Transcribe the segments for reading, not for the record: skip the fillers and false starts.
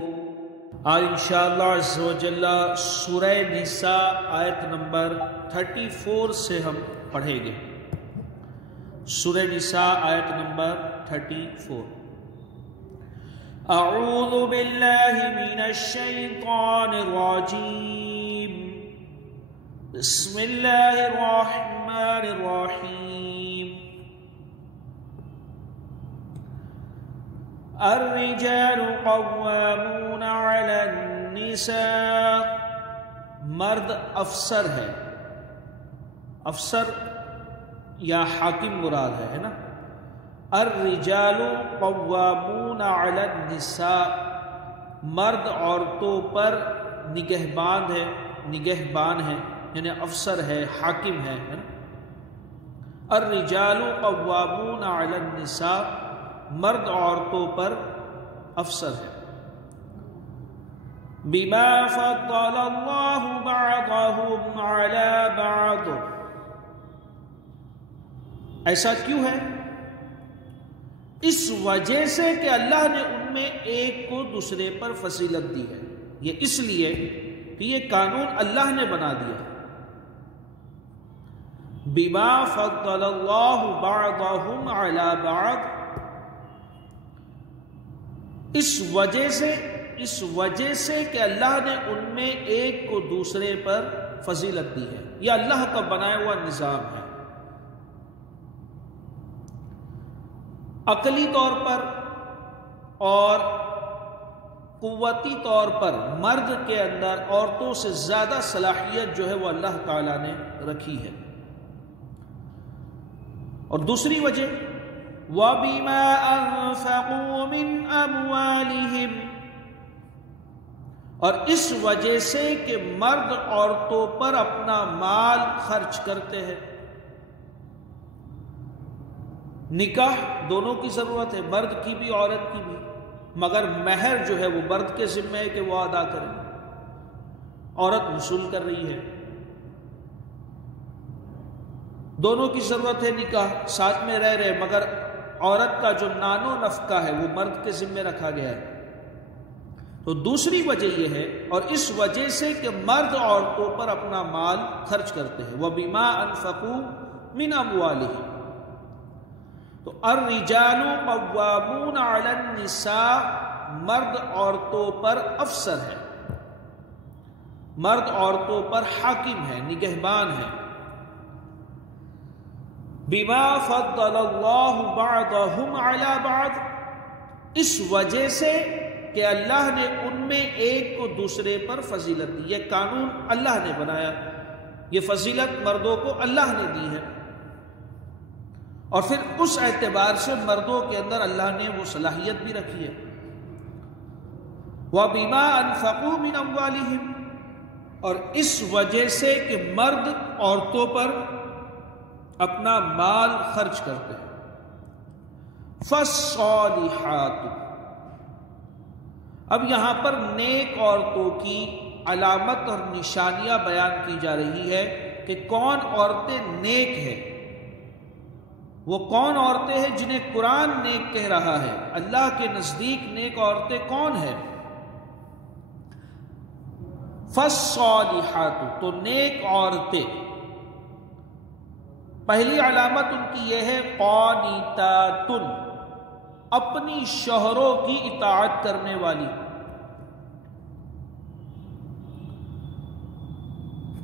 آج انشاءاللہ عز و جل سورہ نساء آیت نمبر 34 سے ہم پڑھیں گے۔ سورہ نساء آیت نمبر 34۔ اعوذ باللہ من الشیطان الرجیم، بسم اللہ الرحمن الرحیم۔ الرجال قوامون علی النساء، مرد افسر ہے، افسر یا حاکم مراد ہے نا۔ الرجال قوامون علی النساء، مرد عورتوں پر نگہبان ہے یعنی افسر ہے، حاکم ہے نا۔ الرجال قوامون علی النساء، مرد عورتوں پر افسر ہے۔ بما فضل اللہ بعضهم علی بعض، ایسا کیوں ہے؟ اس وجہ سے کہ اللہ نے ان میں ایک کو دوسرے پر فضیلت دی ہے۔ یہ اس لیے کہ یہ قانون اللہ نے بنا دیا۔ بما فضل اللہ بعضهم علی بعض، اس وجہ سے کہ اللہ نے ان میں ایک کو دوسرے پر فضیلت دی ہے۔ یہ اللہ کا بنایا ہوا نظام ہے۔ عقلی طور پر اور قوتی طور پر مرد کے اندر عورتوں سے زیادہ صلاحیت جو ہے وہ اللہ تعالی نے رکھی ہے۔ اور دوسری وجہ وَبِمَا أَنفَقُوا مِنْ أَمْوَالِهِمْ، اور اس وجہ سے کہ مرد عورتوں پر اپنا مال خرچ کرتے ہیں۔ نکاح دونوں کی ضرورت ہے، مرد کی بھی عورت کی بھی، مگر مہر جو ہے وہ مرد کے ذمہ ہے کہ وہ ادا کرے، عورت وصول کر رہی ہے۔ دونوں کی ضرورت ہے، نکاح ساتھ میں رہ رہے، مگر عورت کا جو نان و نفقہ ہے وہ مرد کے ذمہ رکھا گیا ہے۔ تو دوسری وجہ یہ ہے، اور اس وجہ سے کہ مرد عورتوں پر اپنا مال خرچ کرتے ہیں۔ وَبِمَا أَنفَقُوا مِنْ أَمْوَالِهِمْ، تو الرجال قوامون علی النساء، مرد عورتوں پر افسر ہے، مرد عورتوں پر حاکم ہے، نگہبان ہے۔ بما فضل اللہ بعضهم علی بعض، اس وجہ سے کہ اللہ نے ان میں ایک کو دوسرے پر فضیلت دی۔ یہ قانون اللہ نے بنایا، یہ فضیلت مردوں کو اللہ نے دی ہے، اور پھر اس اعتبار سے مردوں کے اندر اللہ نے وہ صلاحیت بھی رکھی ہے۔ وَبِمَا أَنفَقُوا مِنْ أَمْوَالِهِمْ، اور اس وجہ سے کہ مرد عورتوں پر اپنا مال خرچ کرتے ہیں۔ فَالصَّالِحَاتُ، اب یہاں پر نیک عورتوں کی علامت اور نشانیاں بیان کی جا رہی ہے کہ کون عورتیں نیک ہیں۔ وہ کون عورتیں ہیں جنہیں قرآن نیک کہہ رہا ہے؟ اللہ کے نزدیک نیک عورتیں کون ہیں؟ فَالصَّالِحَاتُ، تو نیک عورتیں، پہلی علامت ان کی یہ ہے قانتات، اپنی شوہروں کی اطاعت کرنے والی۔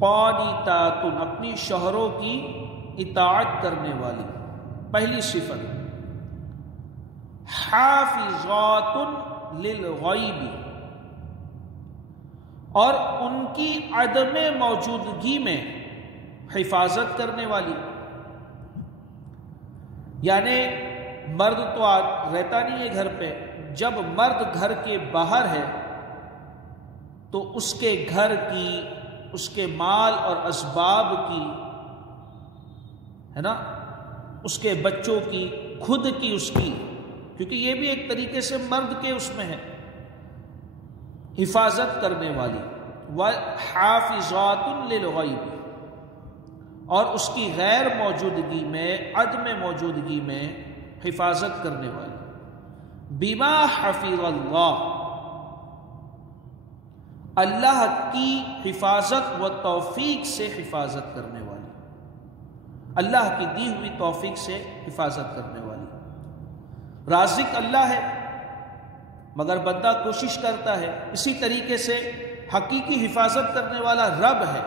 قانتات، اپنی شوہروں کی اطاعت کرنے والی، پہلی صفت۔ حافظات للغیب، اور ان کی عدم موجودگی میں حفاظت کرنے والی، یعنی مرد تو رہتا نہیں ہے گھر پہ، جب مرد گھر کے باہر ہے تو اس کے گھر کی، اس کے مال اور اسباب کی، ہے نا، اس کے بچوں کی، خود کی، اس کی، کیونکہ یہ بھی ایک طریقے سے مرد کے اس میں ہے، حفاظت کرنے والی۔ وَحَافِظَاتٌ لِلْغَيْبِ، اور اس کی غیر موجودگی میں، عدم موجودگی میں حفاظت کرنے والی۔ بما حفظ اللہ، اللہ کی حفاظت و توفیق سے حفاظت کرنے والی، اللہ کی دی ہوئی توفیق سے حفاظت کرنے والی۔ رازق اللہ ہے مگر بندہ کوشش کرتا ہے، اسی طریقے سے حقیقی حفاظت کرنے والا رب ہے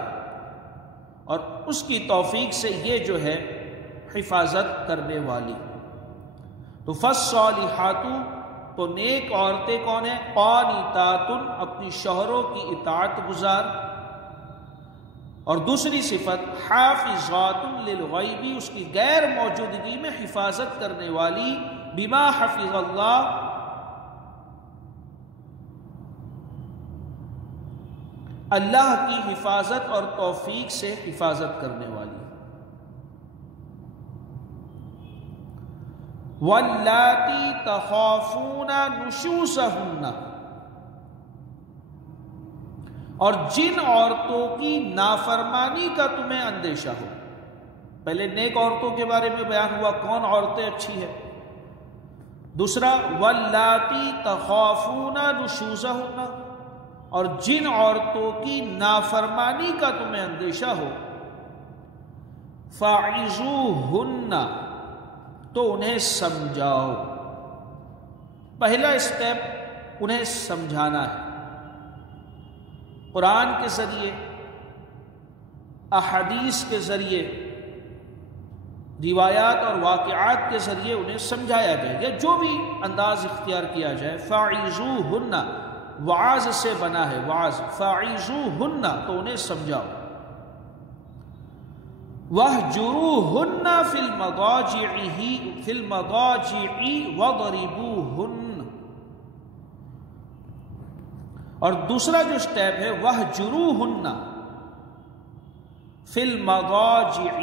اور اس کی توفیق سے یہ جو ہے حفاظت کرنے والی۔ تو فالصالحات، تو نیک عورتیں کون ہیں؟ قانتات، اپنی شوہروں کی اطاعت گزار، اور دوسری صفت حافظات للغیب، اس کی غیر موجودگی میں حفاظت کرنے والی، بما حفظ اللہ، اللہ کی حفاظت اور توفیق سے حفاظت کرنے والی۔ واللاتی تخافون نشوزہن، اور جن عورتوں کی نافرمانی کا تمہیں اندیشہ ہو۔ پہلے نیک عورتوں کے بارے میں بیان ہوا، کون عورتیں اچھی ہیں۔ دوسرا واللاتی تخافون نشوزہن، اور جن عورتوں کی نافرمانی کا تمہیں اندیشہ ہو، فاعظوہن، تو انہیں سمجھاؤ۔ پہلا اسٹیپ انہیں سمجھانا ہے، قرآن کے ذریعے، احادیث کے ذریعے، روایات اور واقعات کے ذریعے انہیں سمجھایا جائے، یا جو بھی انداز اختیار کیا جائے۔ فاعظوہن وعظ سے بنا ہے، وعظ، فاعظوہن، تو انہیں سمجھاؤ۔ وَاهْجُرُوهُنَّ فِي الْمَضَاجِعِ وَاضْرِبُوهُنَّ، اور دوسرا جو سٹیپ ہے وَاهْجُرُوهُنَّ فِي الْمَضَاجِعِ،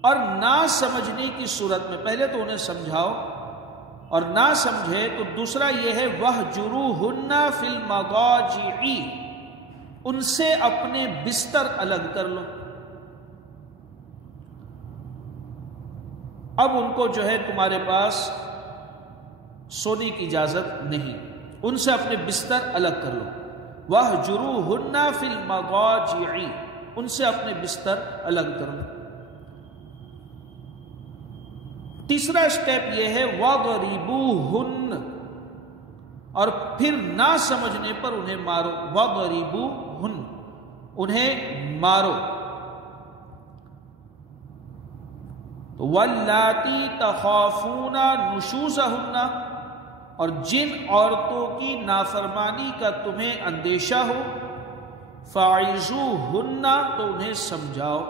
اور نہ سمجھنے کی صورت میں پہلے تو انہیں سمجھاؤ، اور نہ سمجھے تو دوسرا یہ ہے وَاهْجُرُوهُنَّ فِي الْمَضَاجِعِ، ان سے اپنے بستر الگ کر لو۔ اب ان کو جو ہے تمہارے پاس سونے کی اجازت نہیں، ان سے اپنے بستر الگ کر لو۔ وَاهْجُرُوهُنَّ فِي الْمَضَاجِعِ، ان سے اپنے بستر الگ کر لو۔ تیسرا اسٹیپ یہ ہے وَاضْرِبُوهُنَّ، اور پھر نہ سمجھنے پر انہیں مارو۔ وَاضْرِبُوهُنَّ، انہیں مارو۔ تو واللاتی تخافون نشوزہن، اور جن عورتوں کی نافرمانی کا تمہیں اندیشہ ہو، فاعظوہن، تو انہیں سمجھاؤ۔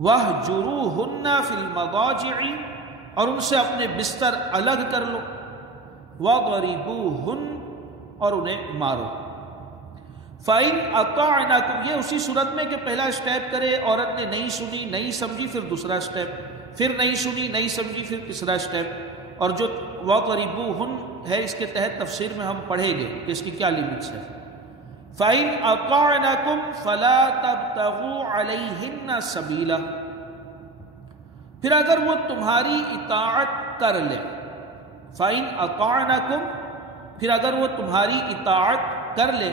واہجروہن فی المضاجع، اور ان سے اپنے بستر الگ کر لو۔ واضربوہن، اور انہیں مارو۔ فَإِنْ أَطَعْنَكُمْ، یہ اسی صورت میں کہ پہلا اسٹیپ کرے، عورت نے نہیں سنی، نہیں سمجھی، پھر دوسرا اسٹیپ، پھر نہیں سنی، نہیں سمجھی، پھر تیسرا اسٹیپ، اور جو وَاضْرِبُوهُنَّ ہے اس کے تحت تفسیر میں ہم پڑھیں گے کہ اس کی کیا لیمٹس ہے۔ فَإِنْ أَطَعْنَكُمْ فَلَا تَبْتَغُوا عَلَيْهِنَّ سَبِيلًا، پھر اگر وہ تمہاری اطاعت کر لے، فَإِنْ أَطَعْنَكُمْ، پھر اگر وہ تمہاری اطاعت کر لے،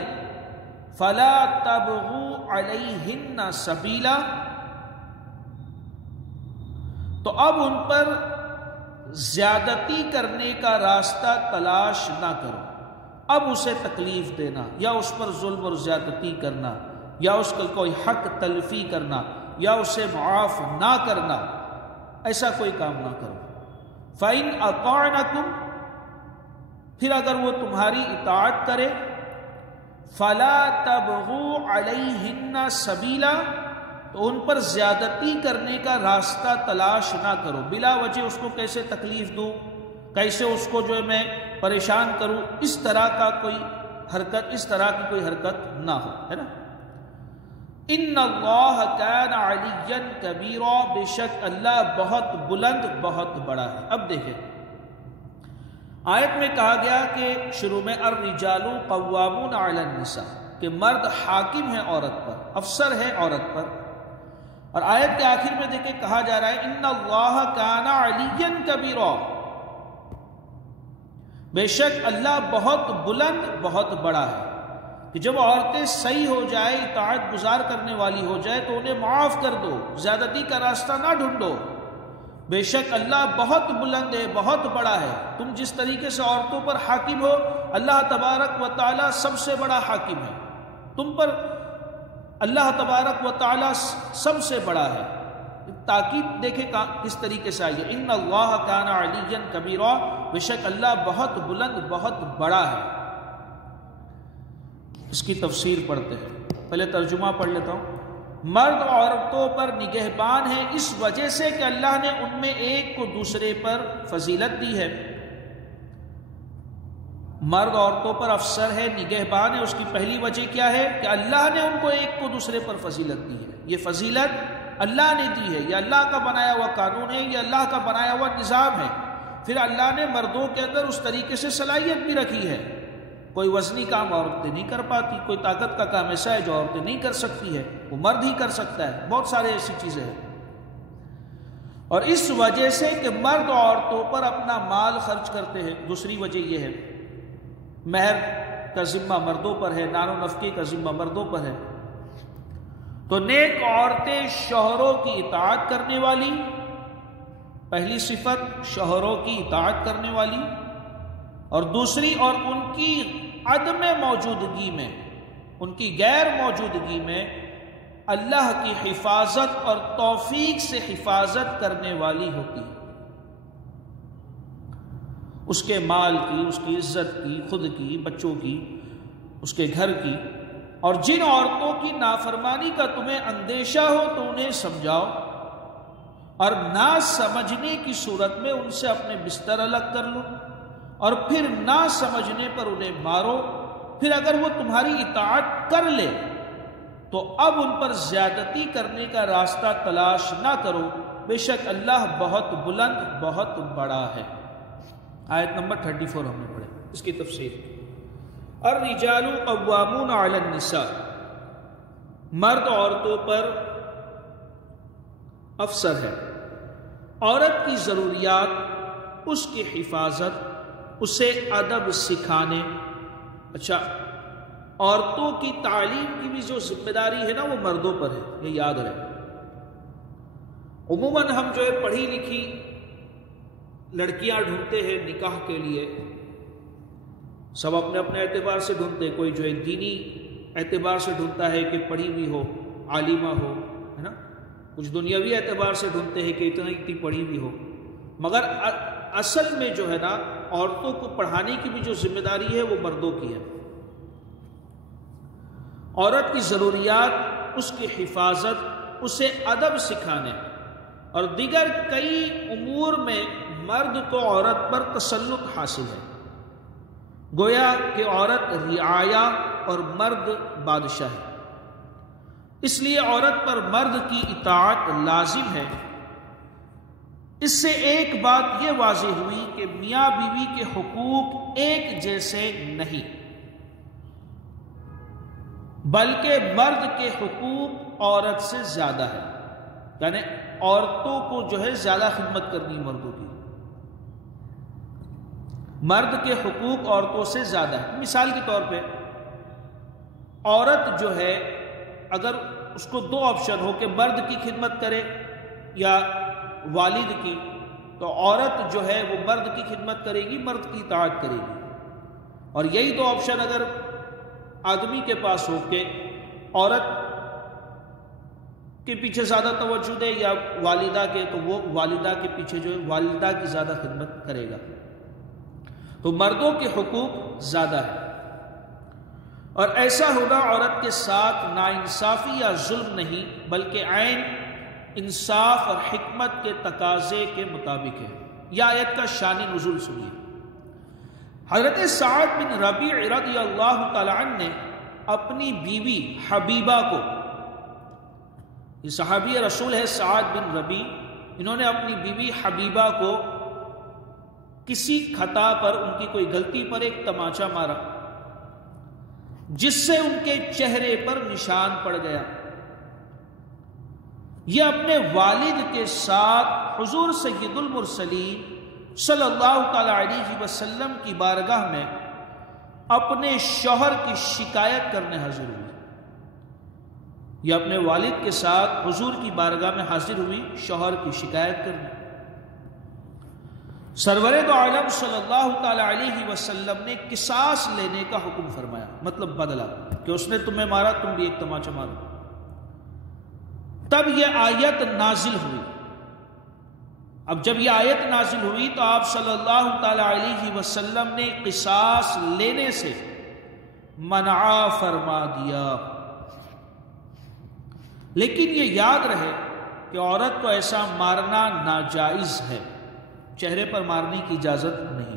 فَلَا تَبْغُوا عَلَيْهِنَّ سَبِيلًا، تو اب ان پر زیادتی کرنے کا راستہ تلاش نہ کرو۔ اب اسے تکلیف دینا، یا اس پر ظلم اور زیادتی کرنا، یا اس کا کوئی حق تلفی کرنا، یا اسے معاف نہ کرنا، ایسا کوئی کام نہ کرو۔ فَإِنْ أَطَعْنَكُمْ، پھر اگر وہ تمہاری اطاعت کرے، فَلَا تَبْغُوا عَلَيْهِنَّ سَبِيلًا، تو ان پر زیادتی کرنے کا راستہ تلاش نہ کرو۔ بلا وجہ اس کو کیسے تکلیف دوں، کیسے اس کو جو ہے میں پریشان کروں، اس طرح کا کوئی حرکت، اس طرح کی کوئی حرکت نہ ہو، ہے نا۔ ان اللہ کان علیا کبیرا، بے شک اللہ بہت بلند، بہت بڑا ہے۔ اب دیکھیں آیت میں کہا گیا کہ شروع میں الرجال قوامون علی النساء، کہ مرد حاکم ہے عورت پر، افسر ہے عورت پر، اور آیت کے آخر میں دیکھیں کہا جا رہا ہے ان اللہ کان علیا کبیرا، بے شک اللہ بہت بلند بہت بڑا ہے کہ جب عورتیں صحیح ہو جائے، اطاعت گزار کرنے والی ہو جائے تو انہیں معاف کر دو، زیادتی کا راستہ نہ ڈھونڈو۔ بے شک اللہ بہت بلند ہے، بہت بڑا ہے۔ تم جس طریقے سے عورتوں پر حاکم ہو، اللہ تبارک و تعالی سب سے بڑا حاکم ہے، تم پر اللہ تبارک و تعالی سب سے بڑا ہے۔ تاکید دیکھیں کس طریقے سے آئی ہے، ان اللہ کان علیٰ کبیرا، بے شک اللہ بہت بلند بہت بڑا ہے۔ اس کی تفسیر پڑھتے ہیں، پہلے ترجمہ پڑھ لیتا ہوں۔ مرد عورتوں پر نگہبان ہے اس وجہ سے کہ اللہ نے ان میں ایک کو دوسرے پر فضیلت دی ہے۔ مرد عورتوں پر افسر ہے، نگہبان ہے، اس کی پہلی وجہ کیا ہے کہ اللہ نے ان کو ایک کو دوسرے پر فضیلت دی ہے۔ یہ فضیلت اللہ نے دی ہے، یہ اللہ کا بنایا ہوا قانون ہے، یہ اللہ کا بنایا ہوا نظام ہے۔ پھر اللہ نے مردوں کے اندر اس طریقے سے صلاحیت بھی رکھی ہے، کوئی وزنی کام عورتیں نہیں کر پاتی، کوئی طاقت کا کام ایسا ہے جو عورتیں نہیں کر سکتی ہے، وہ مرد ہی کر سکتا ہے، بہت سارے ایسی چیزیں ہیں۔ اور اس وجہ سے کہ مرد عورتوں پر اپنا مال خرچ کرتے ہیں۔ دوسری وجہ یہ ہے مہر کا ذمہ مردوں پر ہے، نان و نفقے کا ذمہ مردوں پر ہے۔ تو نیک عورتیں شوہروں کی اطاعت کرنے والی، پہلی صفت شوہروں کی اطاعت کرنے والی، اور دوسری اور ان کی عدم موجودگی میں، ان کی غیر موجودگی میں اللہ کی حفاظت اور توفیق سے حفاظت کرنے والی ہوتی ہے، اس کے مال کی، اس کی عزت کی، خود کی، بچوں کی، اس کے گھر کی۔ اور جن عورتوں کی نافرمانی کا تمہیں اندیشہ ہو تو انہیں سمجھاؤ، اور نہ سمجھنے کی صورت میں ان سے اپنے بستر الگ کر لو، اور پھر نہ سمجھنے پر انہیں مارو۔ پھر اگر وہ تمہاری اطاعت کر لے تو اب ان پر زیادتی کرنے کا راستہ تلاش نہ کرو، بے شک اللہ بہت بلند بہت بڑا ہے۔ آیت نمبر 34 ہم نے پڑھے، اس کی تفسیر۔ الرجال قوامون علی النساء، مرد عورتوں پر افسر ہے، عورت کی ضروریات، اس کی حفاظت، اسے ادب سکھانے۔ اچھا، عورتوں کی تعلیم کی بھی جو ذمہ داری ہے نا وہ مردوں پر ہے، یہ یاد رہے۔ عموماً ہم جو ہے پڑھی لکھی لڑکیاں ڈھونڈتے ہیں نکاح کے لیے، سب اپنے اپنے اعتبار سے ڈھونڈتے ہیں، کوئی جو ہے دینی اعتبار سے ڈھونڈتا ہے کہ پڑھی ہوئی ہو، عالمہ ہو، ہے نا، کچھ دنیاوی اعتبار سے ڈھونڈتے ہیں کہ اتنی پڑھی ہوئی ہو، مگر اصل میں جو ہے نا عورتوں کو پڑھانے کی بھی جو ذمہ داری ہے وہ مردوں کی ہے۔ عورت کی ضروریات، اس کی حفاظت، اسے ادب سکھانے اور دیگر کئی امور میں مرد کو عورت پر تسلط حاصل ہے، گویا کہ عورت رعایا اور مرد بادشاہ ہے۔ اس لیے عورت پر مرد کی اطاعت لازم ہے۔ اس سے ایک بات یہ واضح ہوئی کہ میاں بیوی کے حقوق ایک جیسے نہیں، بلکہ مرد کے حقوق عورت سے زیادہ ہے، یعنی عورتوں کو جو ہے زیادہ خدمت کرنی مردوں کی، مرد کے حقوق عورتوں سے زیادہ ہے۔ مثال کے طور پہ عورت جو ہے اگر اس کو دو آپشن ہو کہ مرد کی خدمت کرے یا والد کی، تو عورت جو ہے وہ مرد کی خدمت کرے گی، مرد کی اطاعت کرے گی۔ اور یہی دو آپشن اگر آدمی کے پاس ہو کہ عورت کے پیچھے زیادہ توجہ دے یا والدہ کے، تو وہ والدہ کے پیچھے جو ہے والدہ کی زیادہ خدمت کرے گا، تو مردوں کے حقوق زیادہ ہے۔ اور ایسا ہونا عورت کے ساتھ ناانصافی یا ظلم نہیں، بلکہ عین انصاف اور حکمت کے تقاضے کے مطابق ہے۔ یہ آیت کا شان نزول سنیے۔ حضرت سعد بن ربیع رضی اللہ تعالی عنہ نے اپنی بیوی حبیبہ کو، یہ صحابی رسول ہے سعد بن ربیع، انہوں نے اپنی بیوی حبیبہ کو کسی خطا پر، ان کی کوئی غلطی پر ایک تماچا مارا، جس سے ان کے چہرے پر نشان پڑ گیا۔ یہ اپنے والد کے ساتھ حضور سید المرسلین صلی اللہ تعالی علیہ وسلم کی بارگاہ میں اپنے شوہر کی شکایت کرنے حاضر ہوئی. یہ اپنے والد کے ساتھ حضور کی بارگاہ میں حاضر ہوئی شوہر کی شکایت کرنے. سرور دو عالم صلی اللہ تعالی علیہ وسلم نے قصاص لینے کا حکم فرمایا، مطلب بدلہ، کہ اس نے تمہیں مارا تم بھی ایک تماچا مارو. تب یہ آیت نازل ہوئی. اب جب یہ آیت نازل ہوئی تو آپ صلی اللہ تعالی علیہ وسلم نے قصاص لینے سے منع فرما دیا. لیکن یہ یاد رہے کہ عورت کو ایسا مارنا ناجائز ہے، چہرے پر مارنے کی اجازت نہیں.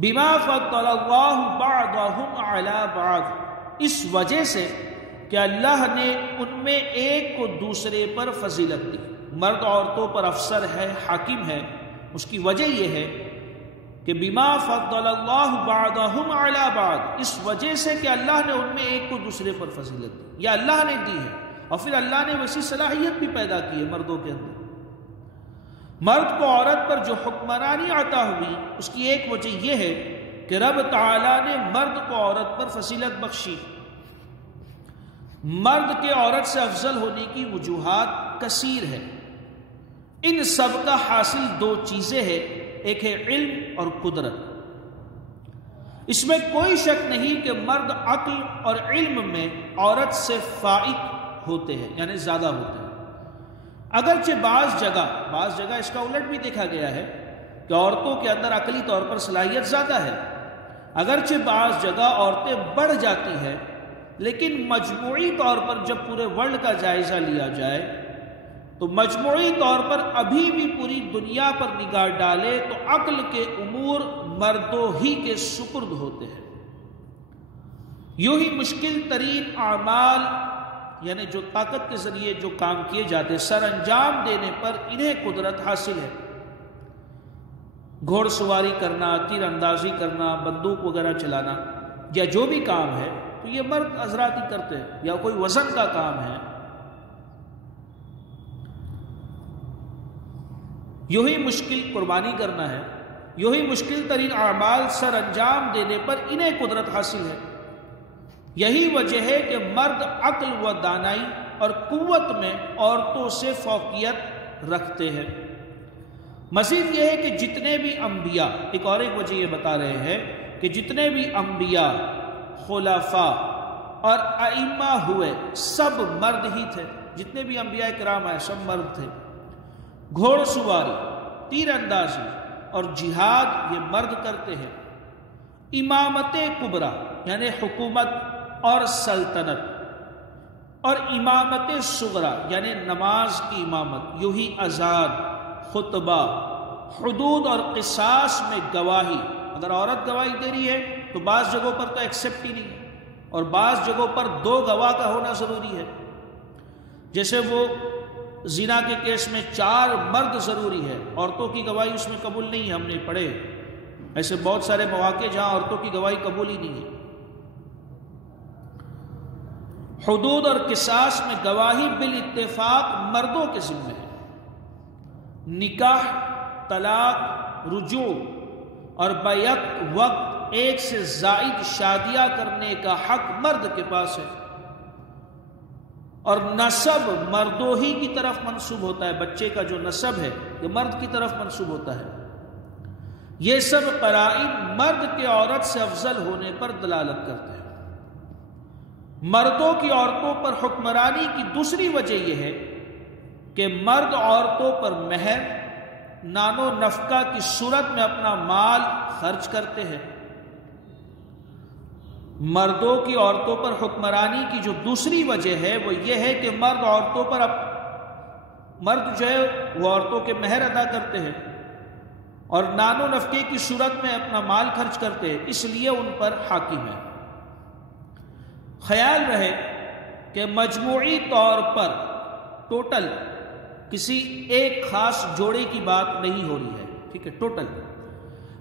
بما فضل اللہ بعضهم علی بعض، اس وجہ سے کہ اللہ نے ان میں ایک کو دوسرے پر فضیلت دی. مرد عورتوں پر افسر ہے، حاکم ہے. اس کی وجہ یہ ہے کہ بما فضل اللہ بعضهم علی بعض، اس وجہ سے کہ اللہ نے ان میں ایک کو دوسرے پر فضیلت دی، یا اللہ نے دی ہے. اور پھر اللہ نے ویسی صلاحیت بھی پیدا کی ہے مردوں کے اندر. مرد کو عورت پر جو حکمرانی عطا ہوئی اس کی ایک وجہ یہ ہے کہ رب تعالی نے مرد کو عورت پر فضیلت بخشی. مرد کے عورت سے افضل ہونے کی وجوہات کثیر ہے. ان سب کا حاصل دو چیزیں ہیں، ایک ہے علم اور قدرت. اس میں کوئی شک نہیں کہ مرد عقل اور علم میں عورت سے فائق ہوتے ہیں، یعنی زیادہ ہوتے ہیں. اگرچہ بعض جگہ اس کا الٹ بھی دیکھا گیا ہے کہ عورتوں کے اندر عقلی طور پر صلاحیت زیادہ ہے. اگرچہ بعض جگہ عورتیں بڑھ جاتی ہیں، لیکن مجموعی طور پر جب پورے ورلڈ کا جائزہ لیا جائے تو مجموعی طور پر ابھی بھی پوری دنیا پر نگاہ ڈالے تو عقل کے امور مردوں ہی کے سپرد ہوتے ہیں. یوں ہی مشکل ترین اعمال، یعنی جو طاقت کے ذریعے جو کام کیے جاتے سر انجام دینے پر انہیں قدرت حاصل ہے. گھوڑ سواری کرنا، تیر اندازی کرنا، بندوق وغیرہ چلانا، یا جو بھی کام ہے تو یہ مرد حضرات ہی کرتے ہیں. یا کوئی وزن کا کام ہے. یوں ہی مشکل قربانی کرنا ہے، یوں ہی مشکل ترین اعمال سر انجام دینے پر انہیں قدرت حاصل ہے. یہی وجہ ہے کہ مرد عقل و دانائی اور قوت میں عورتوں سے فوقیت رکھتے ہیں. مزید یہ ہے کہ جتنے بھی انبیاء، ایک وجہ یہ بتا رہے ہیں کہ جتنے بھی انبیاء، خلفاء اور ائمہ ہوئے سب مرد ہی تھے. جتنے بھی انبیاء کرام آئے سب مرد تھے. گھوڑ سواری، تیر اندازی اور جہاد یہ مرد کرتے ہیں. امامت کبریٰ یعنی حکومت اور سلطنت، اور امامت صغریٰ یعنی نماز کی امامت، یوں ہی اذان، خطبہ، حدود اور قصاص میں گواہی. اگر عورت گواہی دے رہی ہے تو بعض جگہوں پر تو ایکسیپٹ ہی نہیں ہے، اور بعض جگہوں پر 2 گواہ کا ہونا ضروری ہے. جیسے وہ زنا کے کیس میں 4 مرد ضروری ہے، عورتوں کی گواہی اس میں قبول نہیں ہے. ہم نے پڑھے ایسے بہت سارے مواقع جہاں عورتوں کی گواہی قبول ہی نہیں ہے. حدود اور قصاص میں گواہی بالاتفاق مردوں کے ذمہ ہے. نکاح، طلاق، رجوع اور بیک وقت ایک سے زائد شادیاں کرنے کا حق مرد کے پاس ہے. اور نسب مردوں ہی کی طرف منسوب ہوتا ہے. بچے کا جو نسب ہے یہ مرد کی طرف منسوب ہوتا ہے. یہ سب قرائن مرد کے عورت سے افضل ہونے پر دلالت کرتے ہیں. مردوں کی عورتوں پر حکمرانی کی دوسری وجہ یہ ہے کہ مرد عورتوں پر مہر، نان و نفقہ کی صورت میں اپنا مال خرچ کرتے ہیں. مردوں کی عورتوں پر حکمرانی کی جو دوسری وجہ ہے وہ یہ ہے کہ مرد جو ہے وہ عورتوں کے مہر ادا کرتے ہیں اور نان و نفقے کی صورت میں اپنا مال خرچ کرتے ہیں، اس لیے ان پر حاکم ہے. خیال رہے کہ مجموعی طور پر ٹوٹل کسی ایک خاص جوڑے کی بات نہیں ہو رہی ہے. ٹھیک ہے، ٹوٹل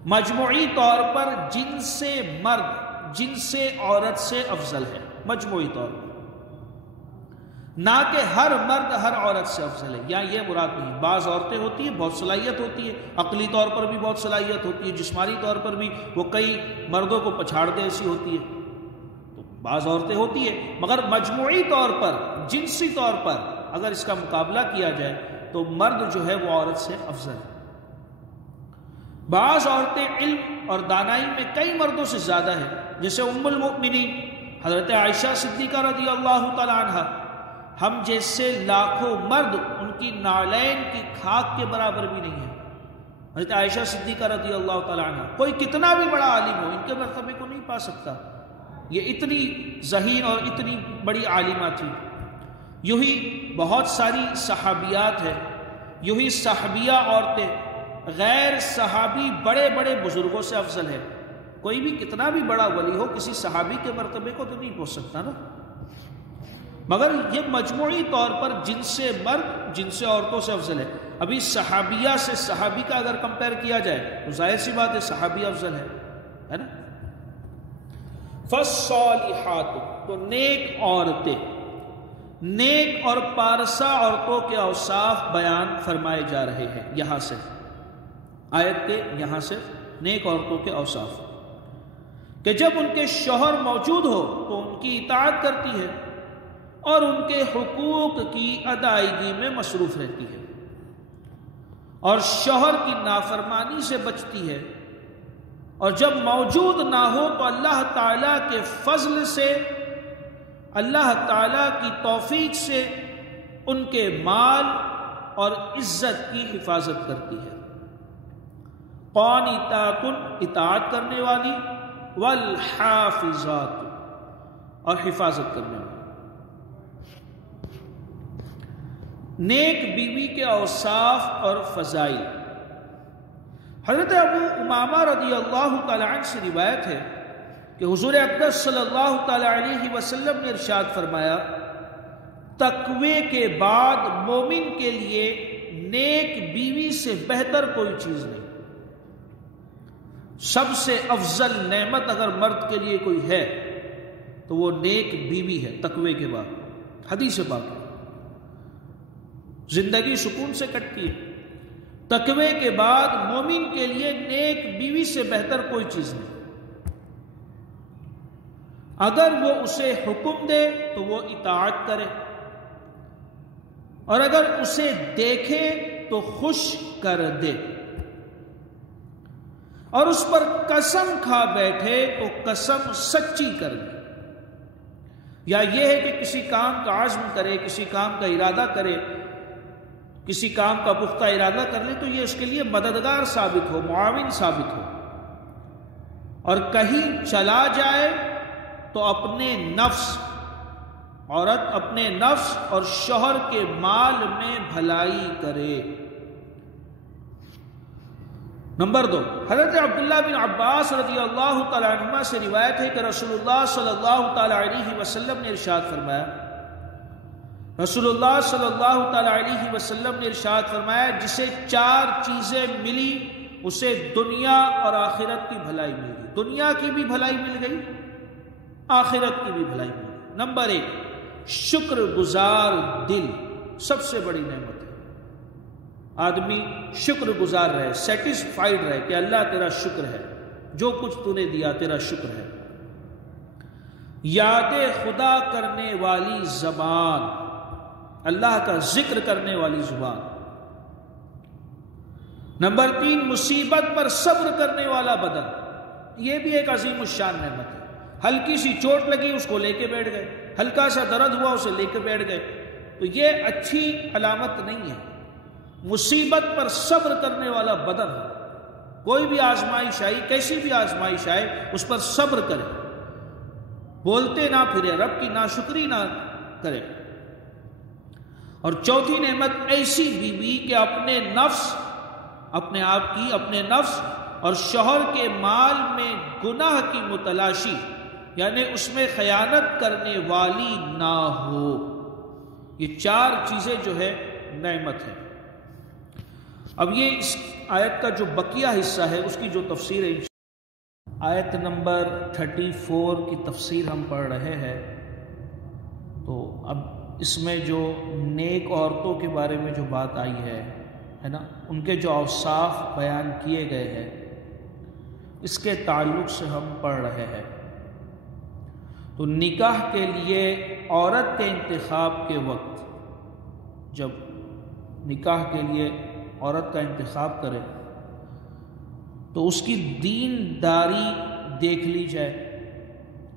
مجموعی طور پر جن سے مرد جن سے عورت سے افضل ہے، مجموعی طور پر. نہ کہ ہر مرد ہر عورت سے افضل ہے، یہاں یہ مراد نہیں۔ بعض عورتیں ہوتی ہیں بہت صلاحیت ہوتی ہے، عقلی طور پر بھی بہت صلاحیت ہوتی ہے، جسمانی طور پر بھی وہ کئی مردوں کو پچھاڑ دے ایسی ہوتی ہے، تو بعض عورتیں ہوتی ہیں، مگر مجموعی طور پر جنسی طور پر اگر اس کا مقابلہ کیا جائے تو مرد جو ہے وہ عورت سے افضل ہے۔ بعض عورتیں علم اور دانائی میں کئی مردوں سے زیادہ ہیں، جیسے ام المؤمنین حضرت عائشہ صدیقہ رضی اللہ تعالی عنہ، ہم جیسے لاکھوں مرد ان کی نالین کی کھاک کے برابر بھی نہیں ہے۔ حضرت عائشہ صدیقہ رضی اللہ تعالی عنہ، کوئی کتنا بھی بڑا عالم ہو ان کے مرتبے کو نہیں پا سکتا، یہ اتنی ذہین اور اتنی بڑی عالمہ تھی۔ یوں ہی بہت ساری صحابیات ہیں، یوں ہی صحابیہ عورتیں غیر صحابی بڑے بڑے بزرگوں سے افضل ہے۔ کوئی بھی کتنا بھی بڑا ولی ہو کسی صحابی کے مرتبے کو تو نہیں پہنچ سکتا نا، مگر یہ مجموعی طور پر جن سے مرد جن سے عورتوں سے افضل ہے۔ ابھی صحابیہ سے صحابی کا اگر کمپیئر کیا جائے تو ظاہر سی بات ہے صحابی افضل ہے نا۔ فالصالحات، تو نیک عورتیں، نیک اور پارسا عورتوں کے اوصاف بیان فرمائے جا رہے ہیں یہاں سے، آیت کے یہاں سے نیک عورتوں کے اوصاف، کہ جب ان کے شوہر موجود ہو تو ان کی اطاعت کرتی ہے اور ان کے حقوق کی ادائیگی میں مصروف رہتی ہے، اور شوہر کی نافرمانی سے بچتی ہے، اور جب موجود نہ ہو تو اللہ تعالیٰ کے فضل سے، اللہ تعالیٰ کی توفیق سے ان کے مال اور عزت کی حفاظت کرتی ہے۔ قانتات، اطاعت کرنے والی، والحافظات، اور حفاظت کرنے والی۔ نیک بیوی کے اوصاف اور فضائل، حضرت ابو امامہ رضی اللہ تعالی عنہ سے روایت ہے کہ حضور اقدس صلی اللہ تعالی علیہ وسلم نے ارشاد فرمایا، تقوی کے بعد مومن کے لیے نیک بیوی سے بہتر کوئی چیز نہیں۔ سب سے افضل نعمت اگر مرد کے لیے کوئی ہے تو وہ نیک بیوی ہے تقوی کے بعد، حدیث پاک ہے، زندگی سکون سے کٹتی ہے۔ تقوی کے بعد مومن کے لیے نیک بیوی سے بہتر کوئی چیز نہیں۔ اگر وہ اسے حکم دے تو وہ اطاعت کرے، اور اگر اسے دیکھے تو خوش کر دے، اور اس پر قسم کھا بیٹھے تو قسم سچی کر دے۔ یا یہ ہے کہ کسی کام کا عزم کرے، کسی کام کا ارادہ کرے، کسی کام کا پختہ ارادہ کر لے تو یہ اس کے لیے مددگار ثابت ہو، معاون ثابت ہو، اور کہیں چلا جائے تو اپنے نفس، عورت اپنے نفس اور شوہر کے مال میں بھلائی کرے۔ نمبر 2، حضرت عبداللہ بن عباس رضی اللہ تعالی عنہما سے روایت ہے کہ رسول اللہ صلی اللہ تعالی علیہ وسلم نے ارشاد فرمایا، رسول اللہ صلی اللہ تعالی علیہ وسلم نے ارشاد فرمایا، جسے 4 چیزیں ملی اسے دنیا اور آخرت کی بھلائی مل گئی۔ دنیا کی بھی بھلائی مل گئی، آخرت کی بھی بھلائی مل گئی۔ نمبر 1، شکر گزار دل، سب سے بڑی نعمت ہے۔ آدمی شکر گزار رہے، سیٹسفائیڈ رہے کہ اللہ تیرا شکر ہے، جو کچھ تو نے دیا تیرا شکر ہے۔ یاد خدا کرنے والی زبان، اللہ کا ذکر کرنے والی زبان۔ نمبر 3، مصیبت پر صبر کرنے والا بدن، یہ بھی ایک عظیم الشان نعمت ہے۔ ہلکی سی چوٹ لگی اس کو لے کے بیٹھ گئے، ہلکا سا درد ہوا اسے لے کے بیٹھ گئے، تو یہ اچھی علامت نہیں ہے۔ مصیبت پر صبر کرنے والا بدن، کوئی بھی آزمائش آئی، کیسی بھی آزمائش آئے اس پر صبر کرے، بولتے نہ پھرے، رب کی ناشکری نہ کرے۔ اور چوتھی نعمت ایسی بیوی کہ اپنے نفس، اپنے آپ کی، اپنے نفس اور شوہر کے مال میں گناہ کی متلاشی، یعنی اس میں خیانت کرنے والی نہ ہو۔ یہ 4 چیزیں جو ہے نعمت ہے۔ اب یہ اس آیت کا جو بقیہ حصہ ہے اس کی جو تفسیر ہے، آیت نمبر 34 کی تفسیر ہم پڑھ رہے ہیں، تو اب اس میں جو نیک عورتوں کے بارے میں جو بات آئی ہے نا، ان کے جو اوصاف بیان کیے گئے ہیں، اس کے تعلق سے ہم پڑھ رہے ہیں۔ تو نکاح کے لیے عورت کے انتخاب کے وقت، جب نکاح کے لیے عورت کا انتخاب کرے تو اس کی دین داری دیکھ لی جائے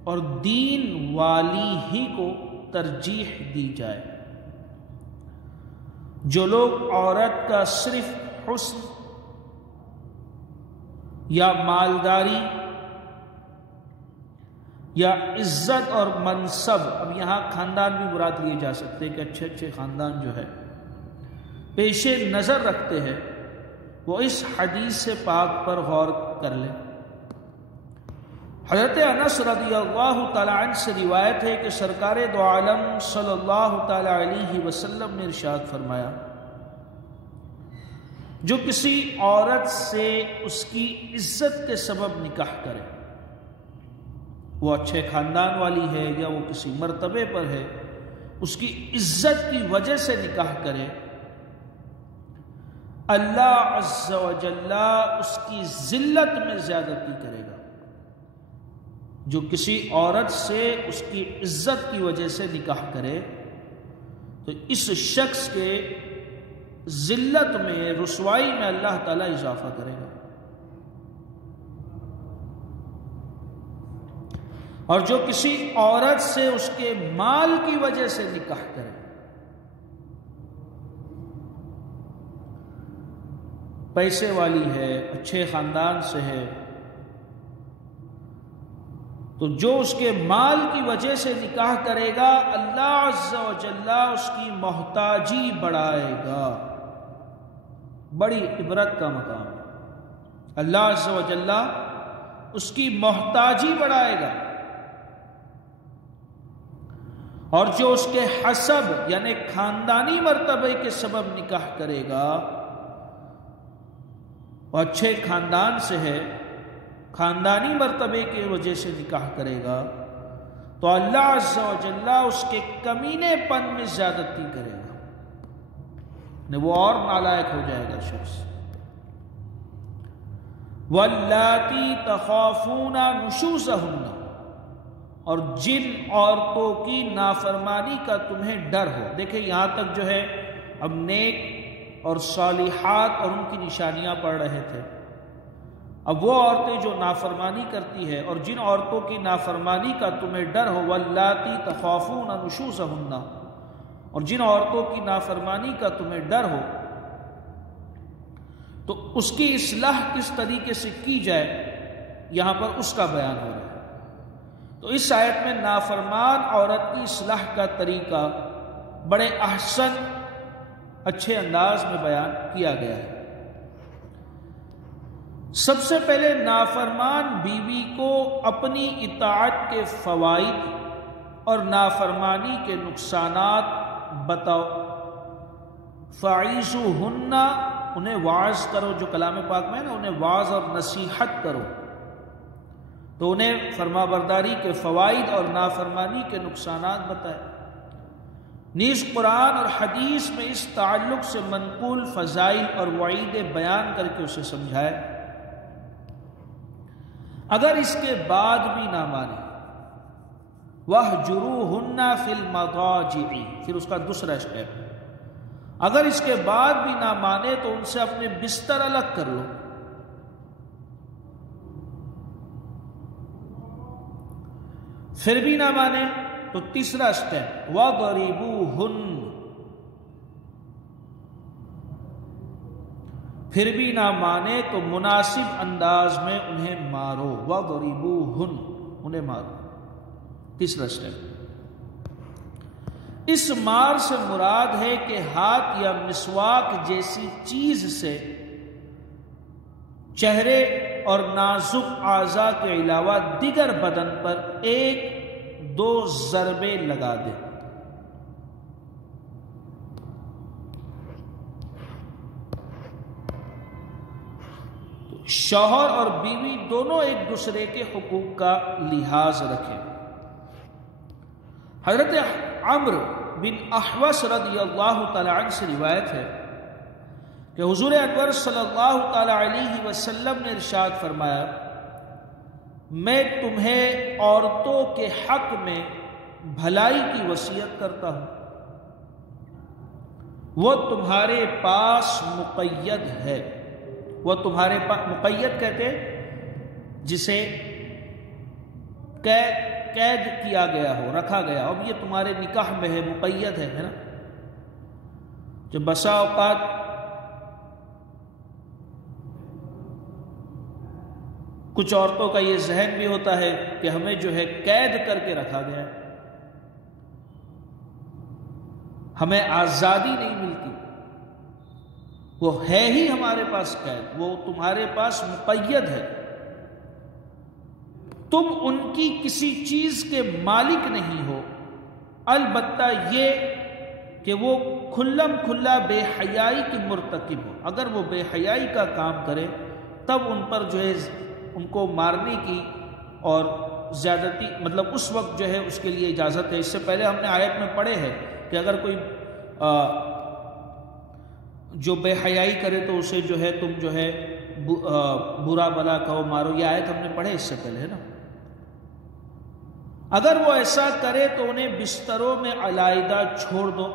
اور دین والی ہی کو ترجیح دی جائے۔ جو لوگ عورت کا صرف حسن یا مالداری یا عزت اور منصب، اب یہاں خاندان بھی مراد لیے جا سکتے ہیں کہ اچھے اچھے خاندان جو ہے پیش نظر رکھتے ہیں، وہ اس حدیث سے پاک پر غور کر لیں۔ حضرت انس رضی اللہ تعالی عنہ سے روایت ہے کہ سرکار دو عالم صلی اللہ تعالی علیہ وسلم نے ارشاد فرمایا، جو کسی عورت سے اس کی عزت کے سبب نکاح کرے، وہ اچھے خاندان والی ہے یا وہ کسی مرتبے پر ہے، اس کی عزت کی وجہ سے نکاح کرے، اللہ عز و جل اس کی ذلت میں زیادتی کرے گا۔ جو کسی عورت سے اس کی عزت کی وجہ سے نکاح کرے تو اس شخص کے ذلت میں، رسوائی میں اللہ تعالیٰ اضافہ کرے گا۔ اور جو کسی عورت سے اس کے مال کی وجہ سے نکاح کرے، پیسے والی ہے، اچھے خاندان سے ہے، تو جو اس کے مال کی وجہ سے نکاح کرے گا، اللہ عز و جل اس کی محتاجی بڑھائے گا۔ بڑی عبرت کا مقام ہے، اللہ عز و جل اس کی محتاجی بڑھائے گا۔ اور جو اس کے حسب یعنی خاندانی مرتبے کے سبب نکاح کرے گا، وہ اچھے خاندان سے ہے، خاندانی مرتبے کی وجہ سے نکاح کرے گا، تو اللہ عز و جل اس کے کمینے پن میں زیادتی کرے گا، وہ اور نالائق ہو جائے گا شخص۔ واللاتی تخافون نشوزہن، اور جن عورتوں کی نافرمانی کا تمہیں ڈر ہو۔ دیکھیں یہاں تک جو ہے اب نیک اور صالحات اور ان کی نشانیاں پڑھ رہے تھے، اب وہ عورتیں جو نافرمانی کرتی ہے اور جن عورتوں کی نافرمانی کا تمہیں ڈر ہو، واللاتی تخافون نشوزہن، اور جن عورتوں کی نافرمانی کا تمہیں ڈر ہو، تو اس کی اصلاح کس طریقے سے کی جائے، یہاں پر اس کا بیان ہو رہا ہے۔ تو اس آیت میں نافرمان عورت کی اصلاح کا طریقہ بڑے احسن اچھے انداز میں بیان کیا گیا ہے۔ سب سے پہلے نافرمان بیوی کو اپنی اطاعت کے فوائد اور نافرمانی کے نقصانات بتاؤ۔ فَعِظُوهُنَّ، انہیں واعظ کرو، جو کلام پاک میں ہے نا، انہیں واعظ اور نصیحت کرو، تو انہیں فرما برداری کے فوائد اور نافرمانی کے نقصانات بتائے۔ نیز قرآن اور حدیث میں اس تعلق سے منقول فضائل اور وعید بیان کر کے اسے سمجھائے۔ اگر اس کے بعد بھی نہ مانے، وَاهْجُرُوهُنَّ فِي الْمَضَاجِعِ، پھر اس کا دوسرا اسٹیپ، اگر اس کے بعد بھی نہ مانے تو ان سے اپنے بستر الگ کر لو۔ پھر بھی نہ مانے تو تیسرا اسٹیپ، وَضَرِبُوهُنَّ، پھر بھی نہ مانے تو مناسب انداز میں انہیں مارو، وَضَرِبُوهُنَّ، انہیں مارو، تیسرا اسٹیپ۔ اس مار سے مراد ہے کہ ہاتھ یا مسواک جیسی چیز سے چہرے اور نازک اعضاء کے علاوہ دیگر بدن پر 1-2 ضربے لگا دے۔ شوہر اور بیوی دونوں ایک دوسرے کے حقوق کا لحاظ رکھیں۔ حضرت عمرو بن احوص رضی اللہ تعالی عنہ سے روایت ہے کہ حضور انور صلی اللہ تعالی علیہ وسلم نے ارشاد فرمایا، میں تمہیں عورتوں کے حق میں بھلائی کی وصیت کرتا ہوں، وہ تمہارے پاس مقید ہے۔ وہ تمہارے پاس مقید کہتے جسے قید کیا گیا ہو، رکھا گیا، اب یہ تمہارے نکاح میں ہے، مقید ہے نا۔ جو بسا اوقات کچھ عورتوں کا یہ ذہن بھی ہوتا ہے کہ ہمیں جو ہے قید کر کے رکھا گیا ہے، ہمیں آزادی نہیں ملتی، وہ ہے ہی ہمارے پاس قید، وہ تمہارے پاس مقید ہے، تم ان کی کسی چیز کے مالک نہیں ہو، البتہ یہ کہ وہ کھلم کھلا بے حیائی کی مرتکب ہو۔ اگر وہ بے حیائی کا کام کرے تب ان پر جو ہے ان کو مارنے کی اور زیادتی، مطلب اس وقت جو ہے اس کے لیے اجازت ہے۔ اس سے پہلے ہم نے آیت میں پڑھے ہے کہ اگر کوئی جو بے حیائی کرے تو اسے جو ہے تم جو ہے برا بلا کہو، مارو، یہ آیت ہم نے پڑھے اس سے پہلے، ہے نا۔ اگر وہ ایسا کرے تو انہیں بستروں میں علیحدہ چھوڑ دو،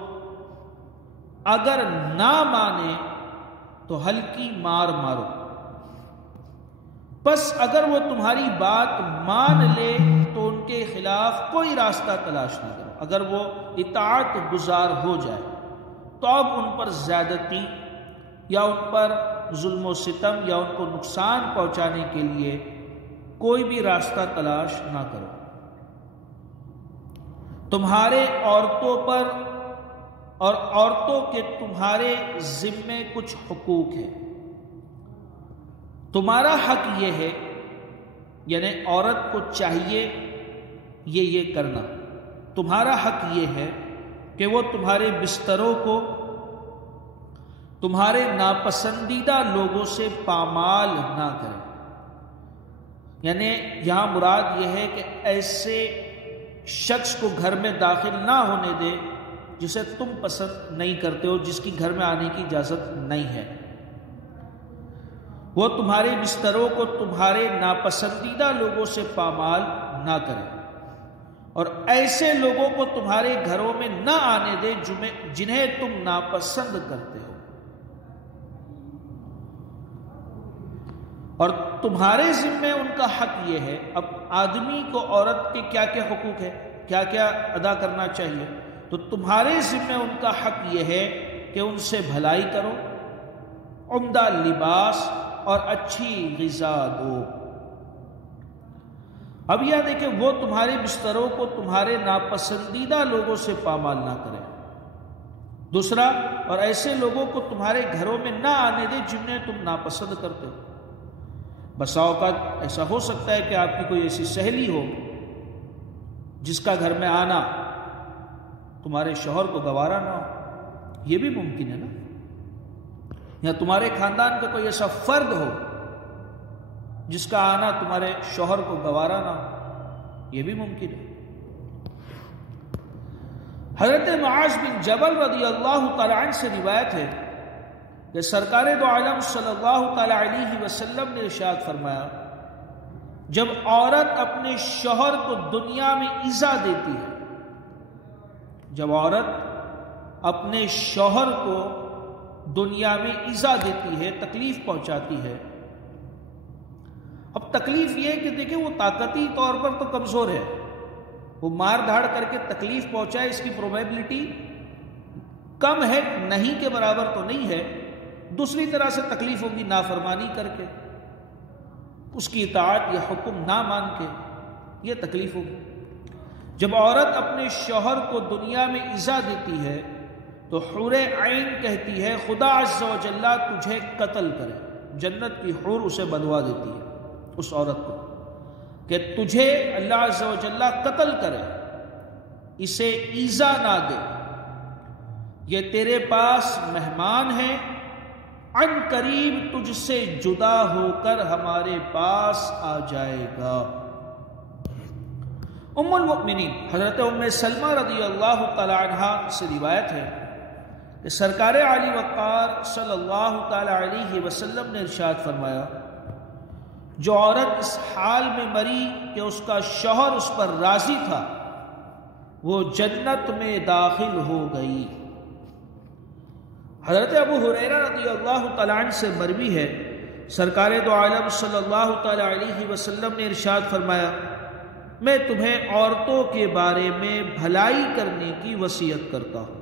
اگر نہ مانے تو ہلکی مار مارو، بس اگر وہ تمہاری بات مان لے تو ان کے خلاف کوئی راستہ تلاش نہ کرو۔ اگر وہ اطاعت گزار ہو جائے تو اب ان پر زیادتی یا ان پر ظلم و ستم یا ان کو نقصان پہنچانے کے لیے کوئی بھی راستہ تلاش نہ کرو۔ تمہارے عورتوں پر اور عورتوں کے تمہارے ذمے کچھ حقوق ہیں۔ تمہارا حق یہ ہے، یعنی عورت کو چاہیے یہ کرنا، تمہارا حق یہ ہے کہ وہ تمہارے بستروں کو تمہارے ناپسندیدہ لوگوں سے پامال نہ کرے۔ یعنی یہاں مراد یہ ہے کہ ایسے شخص کو گھر میں داخل نہ ہونے دے جسے تم پسند نہیں کرتے ہو، جس کی گھر میں آنے کی اجازت نہیں ہے۔ وہ تمہارے بستروں کو تمہارے ناپسندیدہ لوگوں سے پامال نہ کرے، اور ایسے لوگوں کو تمہارے گھروں میں نہ آنے دے جنہیں تم ناپسند کرتے ہو۔ اور تمہارے ذمے ان کا حق یہ ہے، اب آدمی کو عورت کے کیا کیا حقوق ہے، کیا کیا ادا کرنا چاہیے، تو تمہارے ذمے ان کا حق یہ ہے کہ ان سے بھلائی کرو، عمدہ لباس اور اچھی غذا دو۔ اب یہ دیکھیں، وہ تمہارے بستروں کو تمہارے ناپسندیدہ لوگوں سے پامال نہ کرے۔ دوسرا، اور ایسے لوگوں کو تمہارے گھروں میں نہ آنے دے جنہیں تم ناپسند کرتے ہو۔ بسا اوقات ایسا ہو سکتا ہے کہ آپ کی کوئی ایسی سہیلی ہو جس کا گھر میں آنا تمہارے شوہر کو گوارا نہ ہو، یہ بھی ممکن ہے نا، یا تمہارے خاندان کا کوئی ایسا فرد ہو جس کا آنا تمہارے شوہر کو گوارا نہ ہو، یہ بھی ممکن ہے۔ حضرت معاذ بن جبل رضی اللہ تعالی عنہ سے روایت ہے کہ سرکار دو عالم صلی اللہ تعالی علیہ وسلم نے ارشاد فرمایا، جب عورت اپنے شوہر کو دنیا میں ایذا دیتی ہے، جب عورت اپنے شوہر کو دنیا میں ایذا دیتی ہے، تکلیف پہنچاتی ہے، اب تکلیف یہ ہے کہ دیکھیں وہ طاقتی طور پر تو کمزور ہے، وہ مار دھاڑ کر کے تکلیف پہنچائے، اس کی پروبیبلٹی کم ہے، نہیں کے برابر تو نہیں ہے۔ دوسری طرح سے تکلیف ہوگی نافرمانی کر کے، اس کی اطاعت یا حکم نہ مان کے، یہ تکلیف ہوگی۔ جب عورت اپنے شوہر کو دنیا میں ایذا دیتی ہے تو حور عین کہتی ہے خدا عز و جل تجھے قتل کرے، جنت کی حور اسے بدوا دیتی ہے اس عورت کو کہ تجھے اللہ عز و جل قتل کرے، اسے ایذا نہ دے، یہ تیرے پاس مہمان ہے، عن قریب تجھ سے جدا ہو کر ہمارے پاس آ جائے گا۔ ام المؤمنین حضرت ام سلمہ رضی اللہ تعالی عنہا سے روایت ہے کہ سرکار علی وقار صلی اللہ تعالی علیہ وسلم نے ارشاد فرمایا، جو عورت اس حال میں مری کہ اس کا شوہر اس پر راضی تھا وہ جنت میں داخل ہو گئی۔ حضرت ابو ہریرہ رضی اللہ تعالیٰ عنہ سے مروی ہے، سرکار دو عالم صلی اللہ تعالیٰ علیہ وسلم نے ارشاد فرمایا، میں تمہیں عورتوں کے بارے میں بھلائی کرنے کی وصیت کرتا ہوں،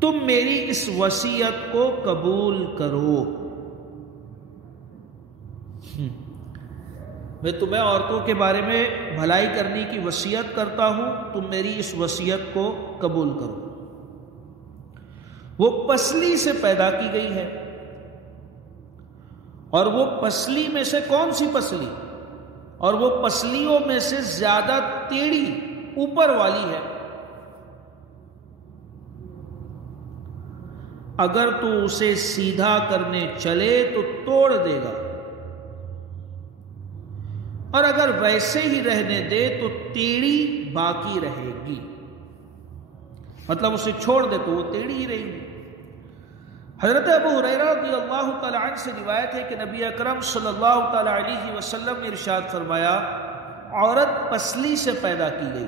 تم میری اس وصیت کو قبول کرو۔ میں تمہیں عورتوں کے بارے میں بھلائی کرنے کی وصیت کرتا ہوں، تم میری اس وصیت کو قبول کرو۔ وہ پسلی سے پیدا کی گئی ہے، اور وہ پسلی میں سے کون سی پسلی؟ اور وہ پسلیوں میں سے زیادہ ٹیڑھی اوپر والی ہے۔ اگر تو اسے سیدھا کرنے چلے تو توڑ دے گا، اور اگر ویسے ہی رہنے دے تو ٹیڑھی باقی رہے گی، مطلب اسے چھوڑ دے تو وہ ٹیڑھی ہی رہے گی۔ حضرت ابو ہریرہ رضی اللہ تعالی عنہ سے روایت ہے کہ نبی اکرم صلی اللہ تعالی علیہ وسلم نے ارشاد فرمایا، عورت پسلی سے پیدا کی گئی،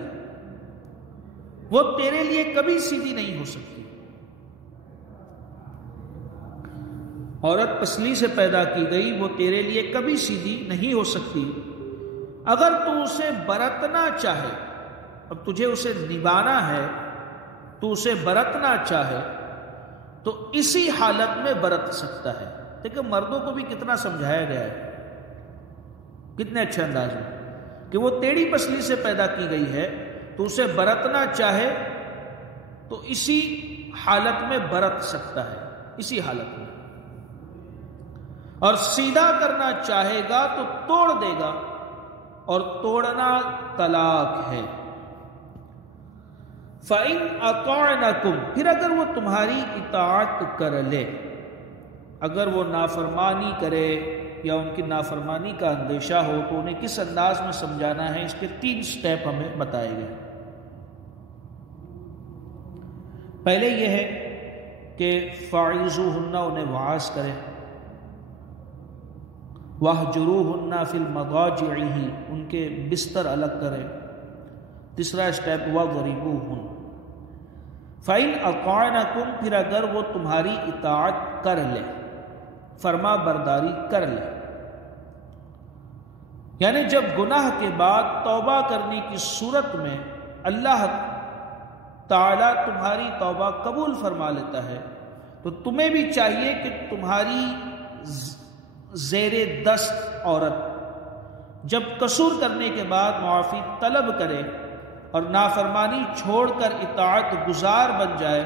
وہ تیرے لیے کبھی سیدھی نہیں ہو سکتی۔ عورت پسلی سے پیدا کی گئی، وہ تیرے لیے کبھی سیدھی نہیں ہو سکتی۔ اگر تو اسے برتنا چاہے، اب تجھے اسے نبھانا ہے، تو اسے برتنا چاہے تو اسی حالت میں برت سکتا ہے۔ دیکھیں مردوں کو بھی کتنا سمجھایا گیا ہے، کتنے اچھے انداز میں، کہ وہ ٹیڑھی پسلی سے پیدا کی گئی ہے، تو اسے برتنا چاہے تو اسی حالت میں برت سکتا ہے، اسی حالت میں، اور سیدھا کرنا چاہے گا تو توڑ دے گا، اور توڑنا طلاق ہے۔ فَإِنْ أَطَعْنَكُمْ، پھر اگر وہ تمہاری اطاعت کر لے، اگر وہ نافرمانی کرے یا ان کی نافرمانی کا اندیشہ ہو تو انہیں کس انداز میں سمجھانا ہے، اس کے 3 سٹیپ ہمیں بتائے گئے۔ پہلے یہ ہے کہ فَعِظُوهُنَّ، انہیں وعظ کرے، وَاهْجُرُوهُنَّ فِي الْمَضَاجِعِ، ان کے بستر الگ کرے۔ تیسرا سٹیپ وَاضْرِبُوهُنَّ۔ فَإِنْ أَطَعْنَكُمْ، پھر اگر وہ تمہاری اطاعت کر لے، فرما برداری کر لے، یعنی جب گناہ کے بعد توبہ کرنے کی صورت میں اللہ تعالیٰ تمہاری توبہ قبول فرما لیتا ہے، تو تمہیں بھی چاہیے کہ تمہاری زیر دست عورت جب قصور کرنے کے بعد معافی طلب کرے اور نافرمانی چھوڑ کر اطاعت گزار بن جائے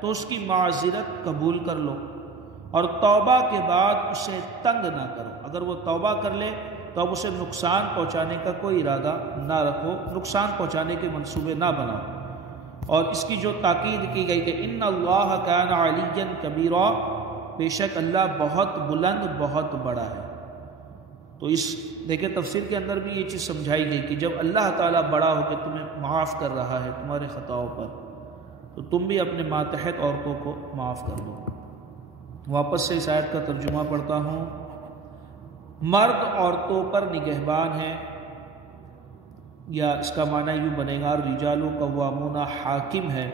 تو اس کی معذرت قبول کر لو، اور توبہ کے بعد اسے تنگ نہ کرو۔ اگر وہ توبہ کر لے تو اب اسے نقصان پہنچانے کا کوئی ارادہ نہ رکھو، نقصان پہنچانے کے منصوبے نہ بناؤ۔ اور اس کی جو تاکید کی گئی کہ ان اللہ کان علیٰ کبیرا، بے شک اللہ بہت بلند بہت بڑا ہے، تو اس دیکھیں تفسیر کے اندر بھی یہ چیز سمجھائی گئی کہ جب اللہ تعالیٰ بڑا ہو کے تمہیں معاف کر رہا ہے تمہارے خطاؤں پر، تو تم بھی اپنے ماتحت عورتوں کو معاف کر دو۔ واپس سے اس آیت کا ترجمہ پڑھتا ہوں۔ مرد عورتوں پر نگہبان ہے، یا اس کا معنی یوں بنے گا رجال قوامون حاکم ہے،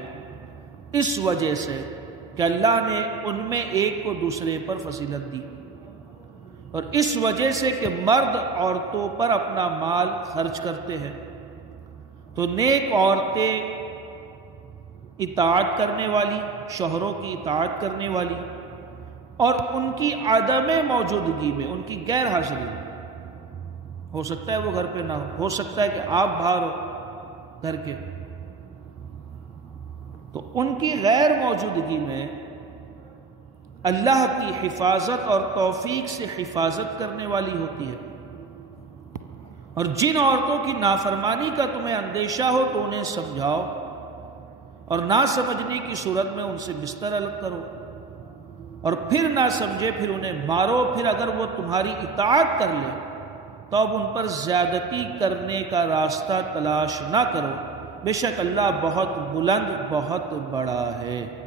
اس وجہ سے کہ اللہ نے ان میں ایک کو دوسرے پر فضیلت دی، اور اس وجہ سے کہ مرد عورتوں پر اپنا مال خرچ کرتے ہیں، تو نیک عورتیں اطاعت کرنے والی، شوہروں کی اطاعت کرنے والی، اور ان کی عدم موجودگی میں، ان کی غیر حاضری میں، ہو سکتا ہے وہ گھر پہ نہ ہو سکتا ہے کہ آپ باہر ہو گھر کے، تو ان کی غیر موجودگی میں اللہ کی حفاظت اور توفیق سے حفاظت کرنے والی ہوتی ہے۔ اور جن عورتوں کی نافرمانی کا تمہیں اندیشہ ہو تو انہیں سمجھاؤ، اور نہ سمجھنے کی صورت میں ان سے بستر الگ کرو، اور پھر نہ سمجھے پھر انہیں مارو۔ پھر اگر وہ تمہاری اطاعت کر لے تو اب ان پر زیادتی کرنے کا راستہ تلاش نہ کرو، بے شک اللہ بہت بلند بہت بڑا ہے۔